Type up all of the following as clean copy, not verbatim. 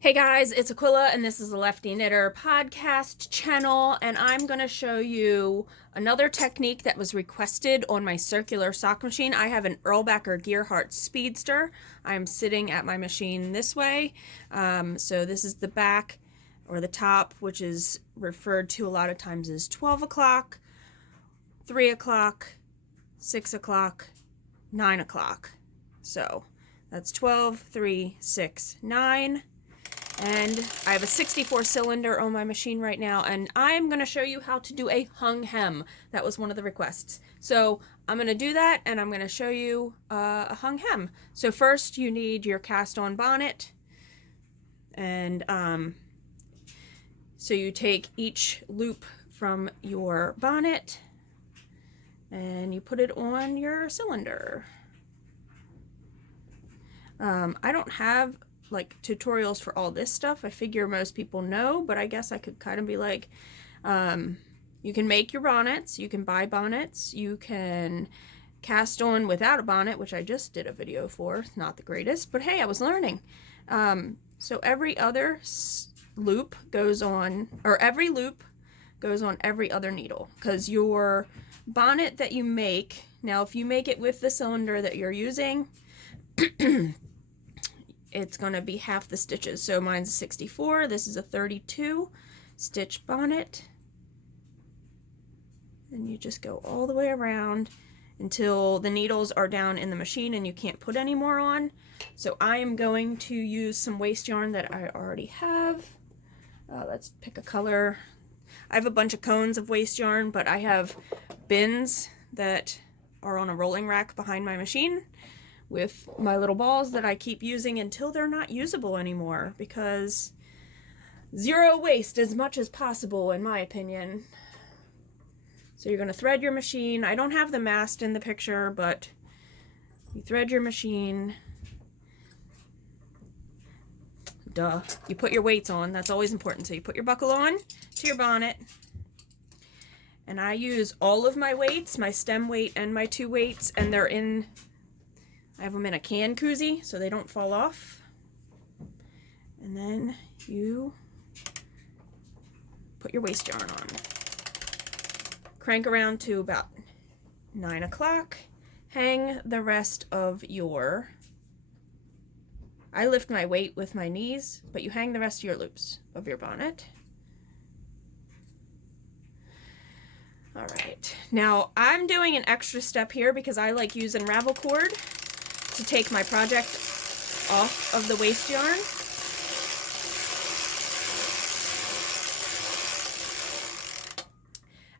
Hey guys, it's Aquila and this is the Lefty Knitter podcast channel, and I'm going to show you another technique that was requested on my circular sock machine. I have an Erlbacher Gearhart Speedster. I'm sitting at my machine this way. So this is the back or the top, which is referred to a lot of times as 12 o'clock, 3 o'clock, 6 o'clock, 9 o'clock. So that's 12, 3, 6, 9. And I have a 64 cylinder on my machine right now, and I'm going to show you how to do a hung hem. That was one of the requests. So I'm going to do that, and I'm going to show you a hung hem. So first you need your cast on bonnet, and so you take each loop from your bonnet and you put it on your cylinder. I don't have like tutorials for all this stuff. I figure most people know, but I guess I could kind of be like, you can make your bonnets, you can buy bonnets, you can cast on without a bonnet, which I just did a video for. Not the greatest, but hey, I was learning. So every other loop goes on, or every loop goes on every other needle, because your bonnet that you make, now if you make it with the cylinder that you're using, it's going to be half the stitches. So mine's a 64, this is a 32 stitch bonnet. And you just go all the way around until the needles are down in the machine and you can't put any more on. So I am going to use some waste yarn that I already have. Let's pick a color. I have a bunch of cones of waste yarn, but I have bins that are on a rolling rack behind my machine with my little balls that I keep using until they're not usable anymore, because zero waste as much as possible, in my opinion. So you're going to thread your machine. I don't have the mast in the picture, but you thread your machine. Duh. You put your weights on. That's always important. So you put your buckle on to your bonnet. And I use all of my weights, my stem weight and my two weights, and they're in, I have them in a can koozie so they don't fall off. And then you put your waste yarn on. Crank around to about 9 o'clock. Hang the rest of your, I lift my weight with my knees, but you hang the rest of your loops of your bonnet. All right, now I'm doing an extra step here because I like using ravel cord to take my project off of the waste yarn.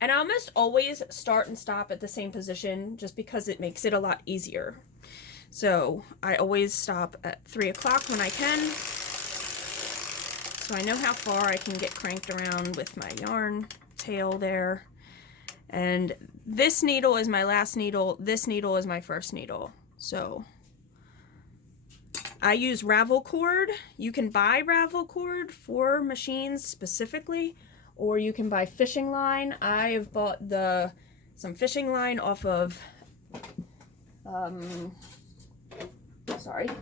And I almost always start and stop at the same position just because it makes it a lot easier. So I always stop at 3 o'clock when I can. So I know how far I can get cranked around with my yarn tail there. And this needle is my last needle. This needle is my first needle. So I use ravel cord. You can buy ravel cord for machines specifically, or you can buy fishing line. I have bought some fishing line off of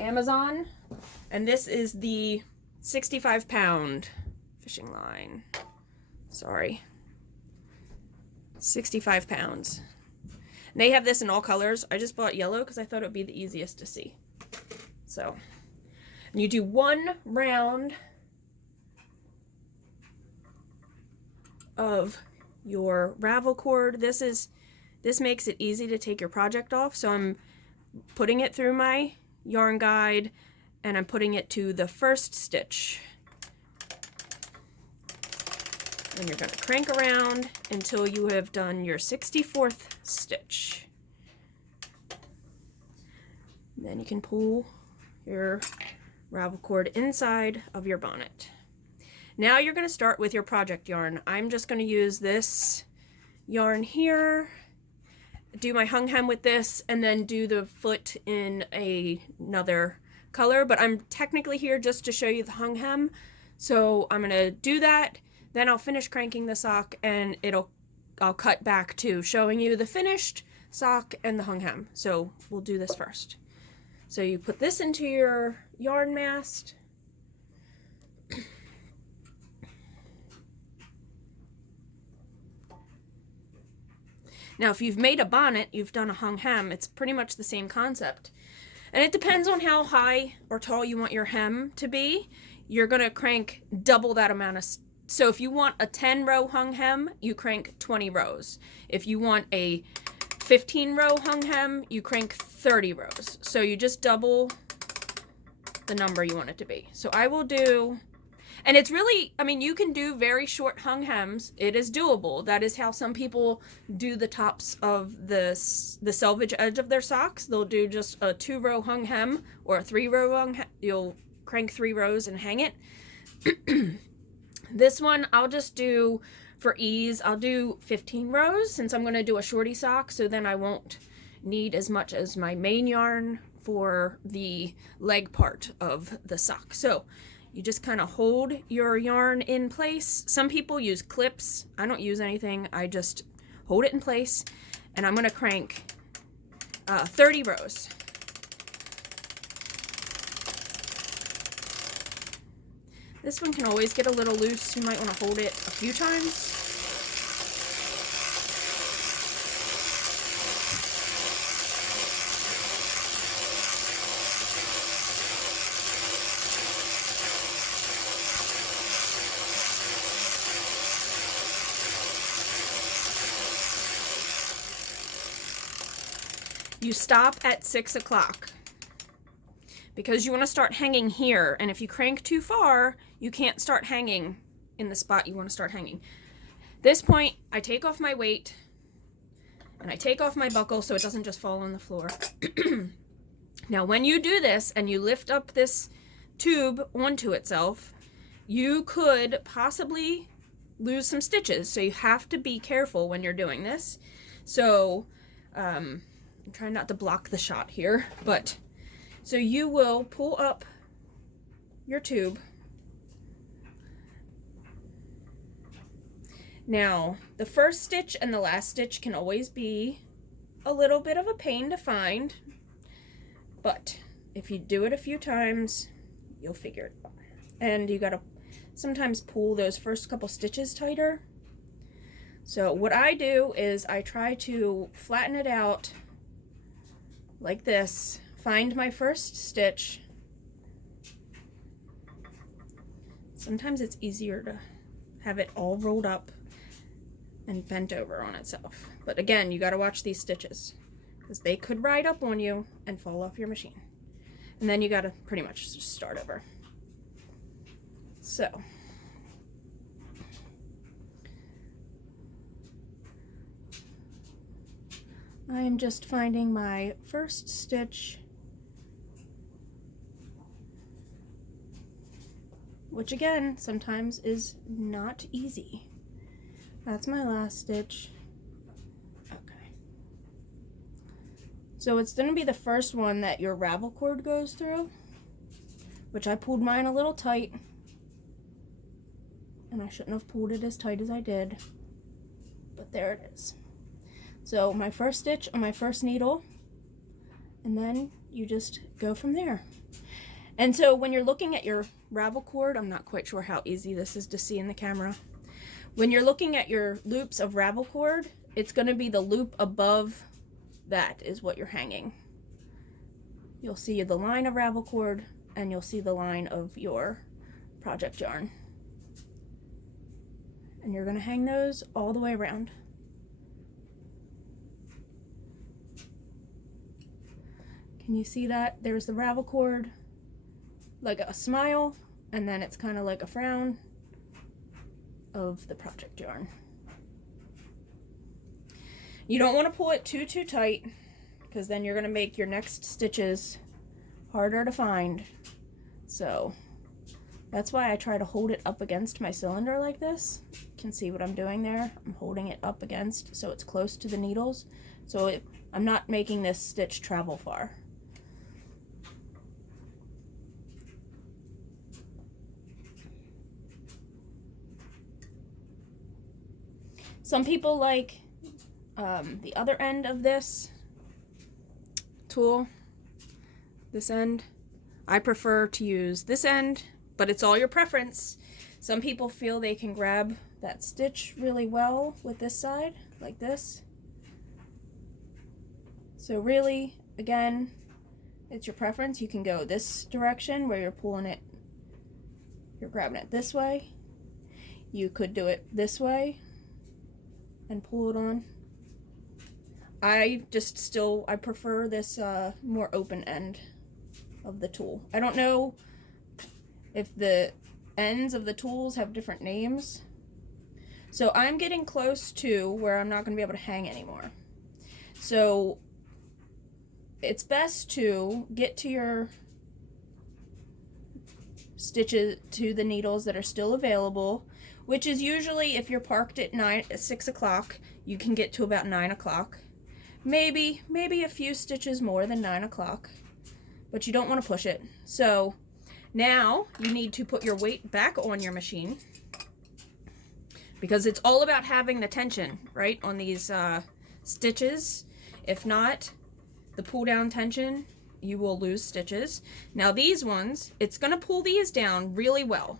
Amazon, and this is the 65-pound fishing line. 65 pounds. And they have this in all colors. I just bought yellow because I thought it would be the easiest to see. So, and you do one round of your ravel cord. This makes it easy to take your project off. So I'm putting it through my yarn guide and I'm putting it to the first stitch. And you're going to crank around until you have done your 64th stitch. And then you can pull your ravel cord inside of your bonnet. Now you're going to start with your project yarn. I'm just going to use this yarn here, do my hung hem with this, and then do the foot in another color. But I'm technically here just to show you the hung hem. So I'm going to do that. Then I'll finish cranking the sock and I'll cut back to showing you the finished sock and the hung hem. So we'll do this first. So you put this into your yarn mast, Now, if you've made a bonnet, you've done a hung hem, it's pretty much the same concept. And it depends on how high or tall you want your hem to be. You're going to crank double that amount of. So if you want a 10 row hung hem, you crank 20 rows. If you want a 15 row hung hem, you crank 30 rows. So you just double the number you want it to be. So I will do, and it's really, I mean, you can do very short hung hems. It is doable. That is how some people do the tops of the selvage edge of their socks. They'll do just a 2 row hung hem or a 3 row hung hem. You'll crank 3 rows and hang it. This one, I'll just do, for ease, I'll do 15 rows since I'm going to do a shorty sock, so then I won't need as much as my main yarn for the leg part of the sock. So you just kind of hold your yarn in place. Some people use clips. I don't use anything. I just hold it in place, and I'm going to crank 30 rows. This one can always get a little loose. You might want to hold it a few times. You stop at 6 o'clock because you want to start hanging here, and if you crank too far, you can't start hanging in the spot you want to start hanging. This point, I take off my weight and I take off my buckle so it doesn't just fall on the floor. Now, when you do this and you lift up this tube onto itself, you could possibly lose some stitches, so you have to be careful when you're doing this. So I'm trying not to block the shot here, but so you will pull up your tube. Now, the first stitch and the last stitch can always be a little bit of a pain to find, but if you do it a few times, you'll figure it out. And you gotta sometimes pull those first couple stitches tighter. So what I do is I try to flatten it out like this, find my first stitch. Sometimes it's easier to have it all rolled up and bent over on itself. But again, you got to watch these stitches because they could ride up on you and fall off your machine. And then you got to pretty much just start over. So I am just finding my first stitch, which again sometimes is not easy. That's my last stitch. Okay. So it's going to be the first one that your ravel cord goes through, which I pulled mine a little tight, and I shouldn't have pulled it as tight as I did, but there it is. So my first stitch on my first needle, and then you just go from there. And so when you're looking at your ravel cord, I'm not quite sure how easy this is to see in the camera. When you're looking at your loops of ravel cord, it's going to be the loop above that is what you're hanging. You'll see the line of ravel cord, and you'll see the line of your project yarn. And you're going to hang those all the way around. Can you see that? There's the ravel cord, like a smile, and then it's kind of like a frown of the project yarn. You don't want to pull it too tight, because then you're going to make your next stitches harder to find. So that's why I try to hold it up against my cylinder like this. You can see what I'm doing there. I'm holding it up against so it's close to the needles, so I'm not making this stitch travel far. Some people like the other end of this tool, this end. I prefer to use this end, but it's all your preference. Some people feel they can grab that stitch really well with this side, like this. So really, again, it's your preference. You can go this direction where you're pulling it, you're grabbing it this way. You could do it this way and pull it on. I prefer this more open end of the tool. I don't know if the ends of the tools have different names. So I'm getting close to where I'm not going to be able to hang anymore. So it's best to get to your stitches, to the needles that are still available, which is usually, if you're parked at 6 o'clock, you can get to about 9 o'clock. Maybe a few stitches more than 9 o'clock, but you don't want to push it. So now you need to put your weight back on your machine, because it's all about having the tension, right, on these stitches. If not, the pull down tension, you will lose stitches. Now these ones, it's going to pull these down really well,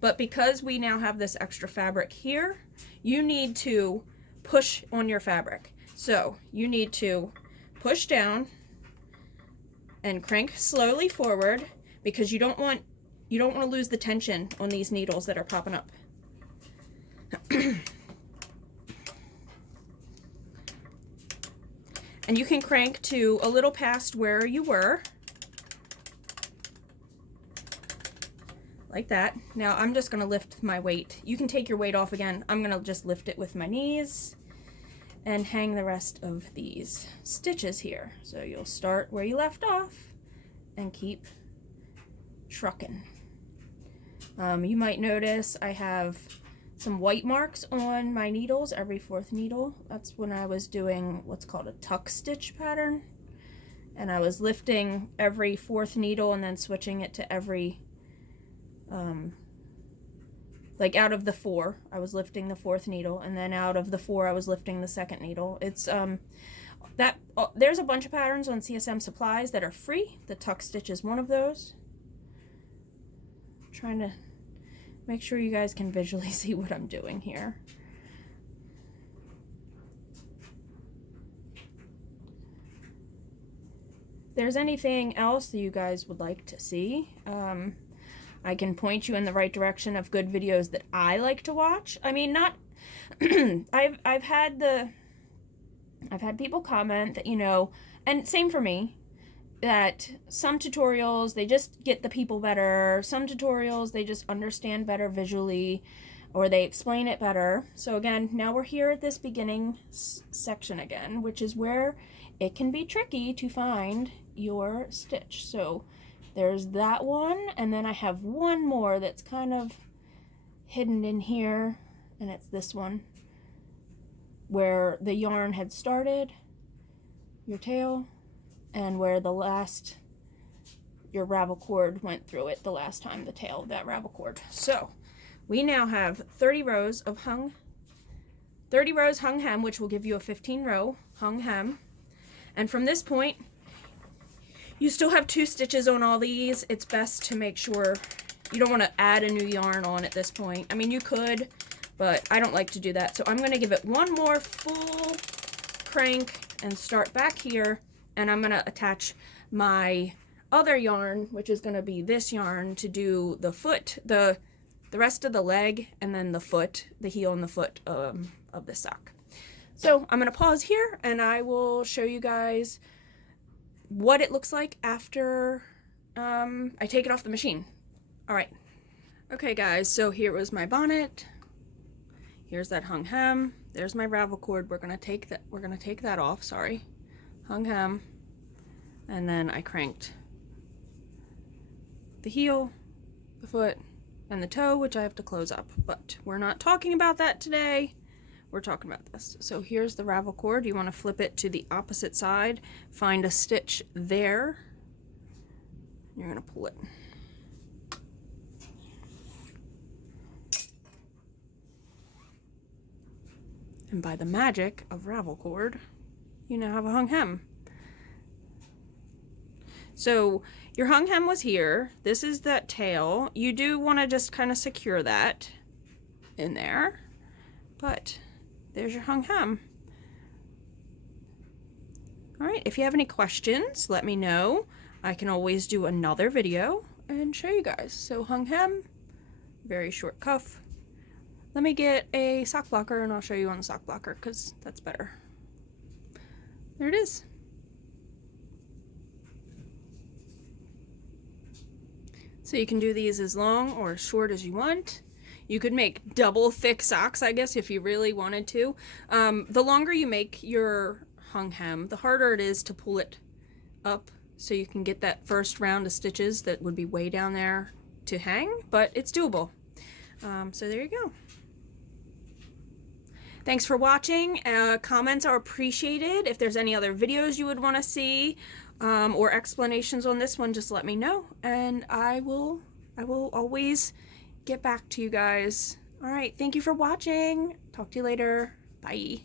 but because we now have this extra fabric here, you need to push on your fabric. So you need to push down and crank slowly forward, because you don't want to lose the tension on these needles that are popping up. And you can crank to a little past where you were, like that. Now I'm just going to lift my weight. You can take your weight off again. I'm going to just lift it with my knees and hang the rest of these stitches here. So you'll start where you left off and keep trucking. You might notice I have some white marks on my needles, every fourth needle. That's when I was doing what's called a tuck stitch pattern. And I was lifting every fourth needle and then switching it to every, like out of the 4, I was lifting the 4th needle, and then out of the 4, I was lifting the 2nd needle. It's, there's a bunch of patterns on CSM supplies that are free. The tuck stitch is one of those. I'm trying to make sure you guys can visually see what I'm doing here. If there's anything else that you guys would like to see, I can point you in the right direction of good videos that I like to watch. I mean, not I've had people comment that, you know, and same for me, that some tutorials, they just get the people better. Some tutorials, they just understand better visually, or they explain it better. So again, now we're here at this beginning section again, which is where it can be tricky to find your stitch. So there's that one, and then I have one more that's kind of hidden in here, and it's this one where the yarn had started, your tail, and where the last, your ravel cord went through it the last time, the tail of that ravel cord. So we now have 30 rows hung hem, which will give you a 15 row hung hem. And from this point, you still have 2 stitches on all these. It's best to make sure you don't want to add a new yarn on at this point. I mean, you could, but I don't like to do that. So I'm going to give it one more full crank and start back here. And I'm going to attach my other yarn, which is going to be this yarn, to do the foot, the rest of the leg, and then the foot, the heel and the foot of the sock. So I'm going to pause here, and I will show you guys what it looks like after I take it off the machine. All right. Okay, guys, so here was my bonnet. Here's that hung hem. There's my ravel cord. We're going to take that off, sorry. Hung hem, and then I cranked the heel, the foot, and the toe, which I have to close up, but we're not talking about that today. We're talking about this. So here's the ravel cord. You want to flip it to the opposite side, find a stitch there. You're going to pull it. And by the magic of ravel cord, you now have a hung hem. So your hung hem was here. This is that tail. You do want to just kind of secure that in there, but there's your hung hem. All right, if you have any questions, let me know. I can always do another video and show you guys. So hung hem, very short cuff. Let me get a sock blocker and I'll show you on the sock blocker because that's better. There it is. So you can do these as long or as short as you want. You could make double thick socks, I guess, if you really wanted to. The longer you make your hung hem, the harder it is to pull it up so you can get that first round of stitches that would be way down there to hang, but it's doable. So there you go. Thanks for watching. Comments are appreciated. If there's any other videos you would want to see or explanations on this one, just let me know, and I will always get back to you guys. All right, thank you for watching. Talk to you later. Bye.